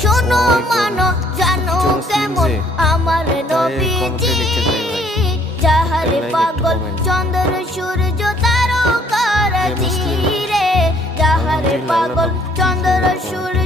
শোনো মানো জানো কেমন আমার নবীজি যাহারে পাগল চন্দ্র সূর্য তারকারাজি রে যাহারে পাগল চন্দ্র সূর্য